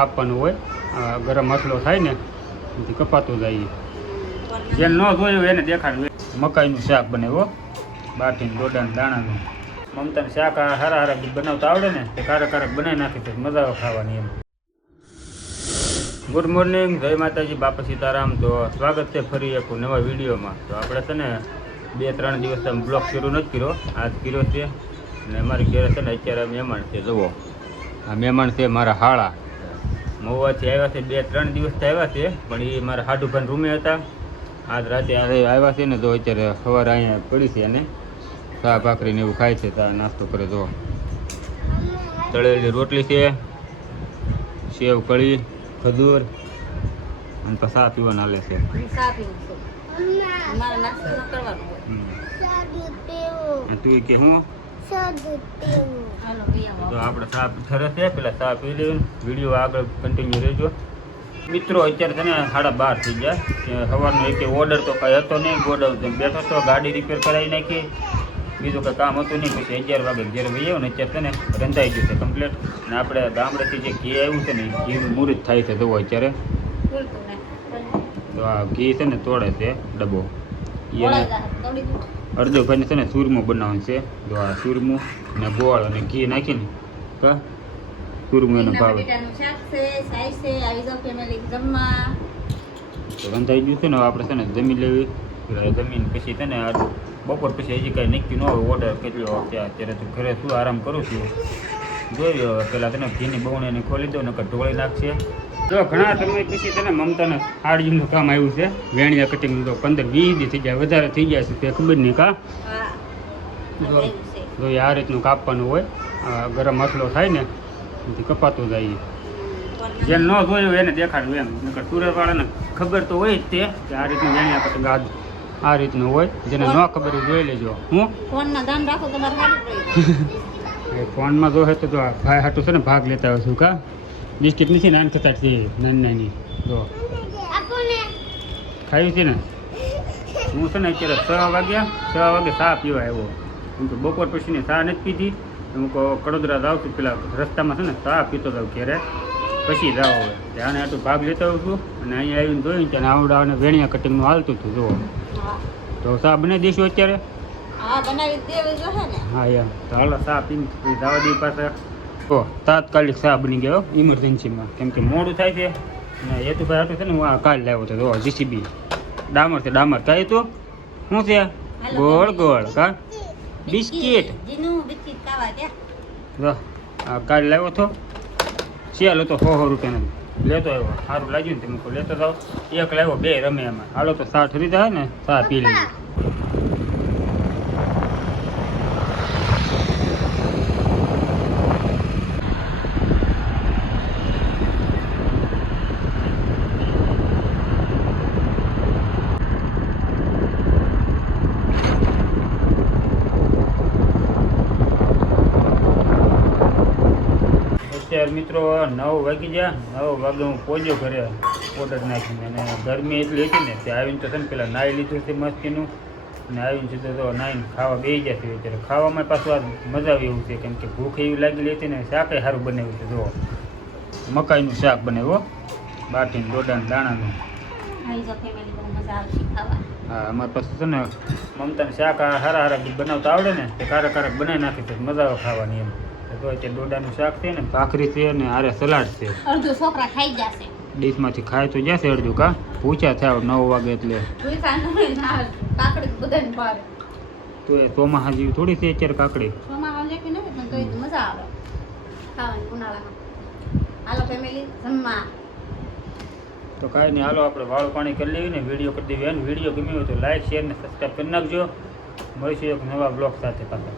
આપવાનું હોય ગરમ મસાલો થાય ને એથી કપાતું જાય. જેને ન જોયું એને દેખાડવું. મકાઈનું શાક બનાવ્યો બાટીને ડોડાને દાણાનું. મમતાને શાક હારા હારા બનાવતા આવડે ને તે કારક બનાવી નાખી તો મજા આવે ખાવાની એમ. ગુડ મોર્નિંગ, જય માતાજી, બાપા સીતારામ. તો સ્વાગત છે ફરી એક નવા વિડીયોમાં. તો આપણે છે ને 2-3 દિવસ બ્લોગ શરૂ નથી કર્યો, આજ કર્યો છે. અને અમારી ઘરે છે ને અત્યારે મહેમાન છે. જુઓ આ મહેમાન છે મારા હાળા. મહુવાથી આવ્યા છે, 2-3 દિવસથી આવ્યા છે, પણ એ મારા હાડુભાઈ રૂમે હતા. આજ રાતે આવ્યા છે ને તો અત્યારે સવારે અહીંયા પડી છે અને ચા ભાખરીને એવું ખાય છે. ચા નાસ્તો કરે. જો તળેલી રોટલી છે, સેવ કળી, ખજૂર અને પછી ચા પીવાના હાલે છે. તું કે હું તો આપણે ચા ઠરે છે, પેલા ચા પી લઈને વિડીયો આગળ કન્ટિન્યુ રહેજો મિત્રો. અત્યારે છે ને 12:30 થઈ ગયા. સવારનો એક ઓર્ડર તો કાંઈ હતો નહીં. ગોડાઉન બેઠો હતો, ગાડી રિપેર કરાવી નાખી, બીજું કંઈ કામ હતું નહીં. પછી 11 વાગે ઘેર વહી આવ્યો ને અત્યારે છે ને રંધાઈ ગયું છે કમ્પ્લીટ. ને આપણે ગામડેથી જે ઘી આવ્યું છે ને ઘીનું મુહૂર્ત થાય છે. જુઓ અત્યારે તો આ ઘી છે ને તોડે છે ડબ્બો. અડધો ભાઈને છે ને ચૂરમું બનાવવાનું છે. તો આ ચૂરમું ને ગોળ અને ઘી નાખીને ચૂરમું એનો ભાવ તો રંધાઈ ગયું છે ને. આપણે છે ને જમી લેવી. જમીન પછી છે ને બપોર પછી હજી કાંઈ નક્કી ન હોય ઓર્ડર કેટલો અત્યારે તો ઘરે શું આરામ કરું છું. જોયું હવે પેલા તને ઘીની બહુને ખોલી દો નકર ઢોળી નાખશે. જો ઘણા સમય પછી તને મમતાને હાડીનું કામ આવ્યું છે. વેણિયા કટિંગનું તો 15-20 દી થઈ જાય, વધારે થઈ જાય છે તે ખબર નહીં કા. જો આ રીતનું કાપવાનું હોય. ગરમ મસાલો થાય ને એથી કપાતું જાય. જેને ન જોયું એને દેખાડવું એમ. નકર સુરતવાળાને ખબર તો હોય જ તે કે આ રીતનું વેણિયા કટિંગ આ રીતનું હોય. જેને ન ખબર હોય જોઈ લેજો. હું ફોનમાં જોશે તો જો ભાઈ હાટું છે ને ભાગ લેતા હોય છું કા. બિસ્કીટ નથી નાન ખતાટ છે નાની જો ખાયું છે ને. હું છે ને અત્યારે 6 વાગે ચા પીવા આવ્યો. હું તો બપોર પછીની ચા નથી પીધી. હું કડોદરા જાઉં છું, પેલા રસ્તામાં છે ને ચા પીતો જાઉં ઘેરે પછી જાવ. હવે ત્યાં આટલું ભાગ લેતો હોઉં છું. અને અહીંયા આવીને જોયું ત્યાં આવડાને વેણિયા કટિંગનું હાલતું હતું. જુઓ તો ચા બનાવી દઈશું અત્યારે. હા યાર તો હાલો ચા પીને જવા દઈએ પાછા. તો તાત્કાલિક ચા બની ગયો ઇમરજન્સીમાં, કેમ કે મોડું થાય છે. અને હેતુભાઈ હાટું છે ને હું આ કાલ લાવ્યો હતો. જો જીસીબી ડામર છે. ડામર કાંઈ તો શું છે ગોળ ગોળ કા બિસ્કીટ. જો આ કાલ લાવ્યો હતો. ચાલો તો 100 રૂપિયાનો લેતો આવ્યો. સારું લાગ્યું ને તમે લેતો જાઓ. એક લાવ્યો, 2 રમે એમાં. હાલો તો ચા ઠરી જાય ને ચા પી લઈએ. અત્યારે મિત્રો 9 વાગી ગયા. 9 વાગે હું પહોંચ્યો ઘરે ઓર્ડર નાખીને. અને ગરમી એટલી હતી ને તે આવીને તો છે ને પેલા નાહી લીધું છે મસ્તીનું. અને આવીને સીધો તો નાહીને ખાવા બેસી ગયા છે. અત્યારે ખાવામાં પાછું આ મજા આવી એવું છે, કેમ કે ભૂખ એવી લાગેલી હતી ને. શાકે સારું બનાવ્યું છે. જો મકાઈનું શાક બનાવ્યો બાટીને ડોડાને દાણાનું. હા અમારે પાછું છે ને મમતાને શાક હારા હારા બનાવતા આવડે ને તે કારક બનાવી નાખી છે. મજા આવે ખાવાની એમ. તો અત્યારે ડોડાનું શાક છે ને ભાખરી છે ને આરે સલાડ છે. અડધું છોકરા ખાઈ જશે ડીશમાંથી. ખાય તો જશે અડધું કા. પૂછ્યા થયા 9 વાગે એટલે તો એ ચોમાસા જેવી થોડી છે અત્યારે કાકડી. તો કાંઈ નહીં હાલો આપણે વાળું પાણી કરી લેવી ને વિડીયો કરી દેવી. વિડીયો ગમ્યો હોય તો લાઈક, શેર ને સબસ્ક્રાઈબ કરી નાખજો. મળીશું એક નવા બ્લોગ સાથે પાછા.